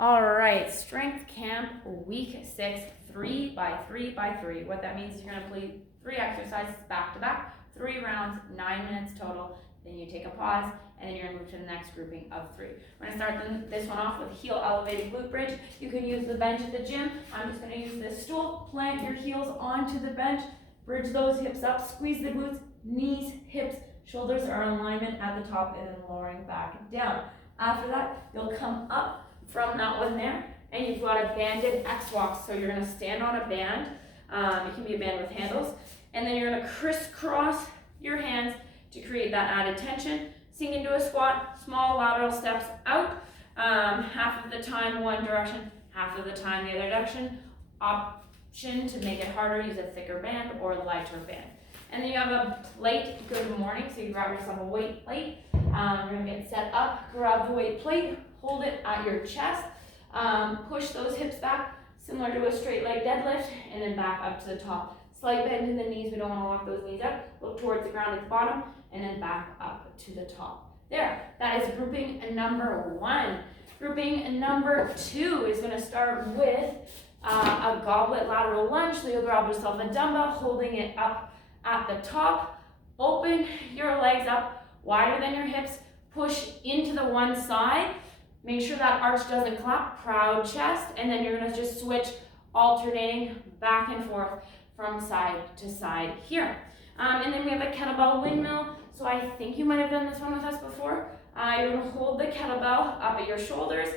All right, strength camp week 6, 3 by 3 by 3. What that means is you're going to play 3 exercises back to back, 3 rounds, 9 minutes total. Then you take a pause, and then you're going to move to the next grouping of 3. We're going to start this one off with heel elevated glute bridge. You can use the bench at the gym. I'm just going to use this stool. Plant your heels onto the bench. Bridge those hips up. Squeeze the glutes, knees, hips, shoulders are in alignment at the top, and then lowering back down. After that, you'll come up from that one there, and you've got a banded X-walk. So you're going to stand on a band. It can be a band with handles, and then you're going to crisscross your hands to create that added tension. Sink into a squat, small lateral steps out, half of the time one direction, half of the time the other direction. Option to make it harder, use a thicker band or a lighter band. And then you have a plate. Good morning. So you grab yourself a weight plate. You're going to get set up, grab the weight plate, hold it at your chest, push those hips back, similar to a straight leg deadlift, and then back up to the top. Slight bend in the knees, we don't want to lock those knees up. Look towards the ground at the bottom, and then back up to the top. There, that is grouping number 1. Grouping number 2 is going to start with a goblet lateral lunge. So you'll grab yourself a dumbbell, holding it up at the top. Open your legs up wider than your hips. Push into the one side. Make sure that arch doesn't clap. Proud chest. And then you're going to just switch, alternating back and forth from side to side here. And then we have a kettlebell windmill. So I think you might have done this one with us before. You're going to hold the kettlebell up at your shoulders.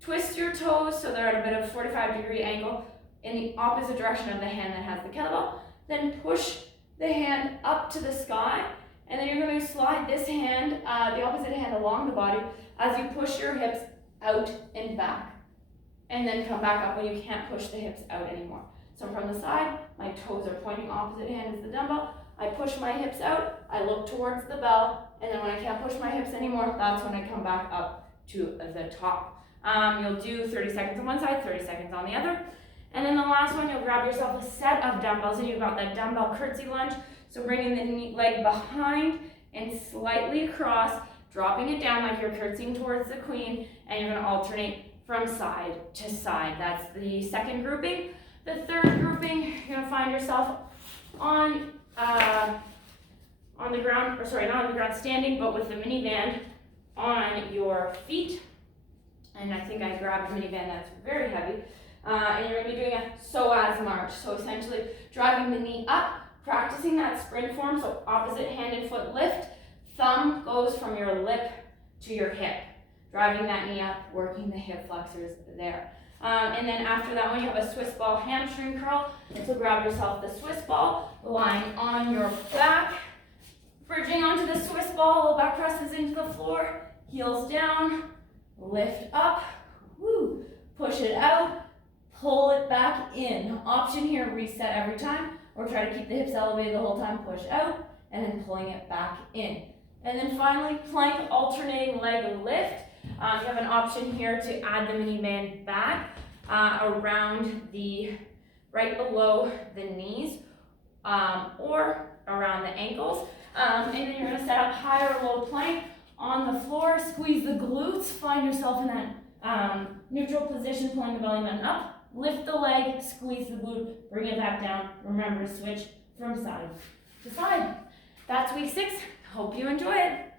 Twist your toes so they're at a bit of 45-degree angle in the opposite direction of the hand that has the kettlebell. Then push the hand up to the sky. And then you're going to slide this hand, the opposite hand along the body as you push your hips out and back. And then come back up when you can't push the hips out anymore. So from the side, my toes are pointing opposite hand as the dumbbell. I push my hips out, I look towards the bell, and then when I can't push my hips anymore, that's when I come back up to the top. You'll do 30 seconds on one side, 30 seconds on the other. And then the last one, you'll grab yourself a set of dumbbells, and you've got that dumbbell curtsy lunge. So bringing the leg behind and slightly across, dropping it down like you're curtsying towards the queen, and you're going to alternate from side to side. That's the second grouping. The third grouping, you're going to find yourself on the ground, or sorry, not on the ground standing, but with the mini band on your feet. And I think I grabbed a mini band that's very heavy. And you're going to be doing a psoas march. So essentially driving the knee up, practicing that sprint form, so opposite hand and foot lift. Thumb goes from your lip to your hip. Driving that knee up, working the hip flexors there. And then after that one, you have a Swiss ball hamstring curl. So grab yourself the Swiss ball, lying on your back. Bridging onto the Swiss ball, low back presses into the floor. Heels down, lift up, woo, push it out, pull it back in. Option here, reset every time, or try to keep the hips elevated the whole time, push out, and then pulling it back in. And then finally, plank alternating leg lift. You have an option here to add the mini band back around right below the knees or around the ankles. And then you're going to set up high or low plank on the floor. Squeeze the glutes. Find yourself in that neutral position, pulling the belly button up. Lift the leg, squeeze the glute, bring it back down. Remember to switch from side to side. That's week 6. Hope you enjoy it.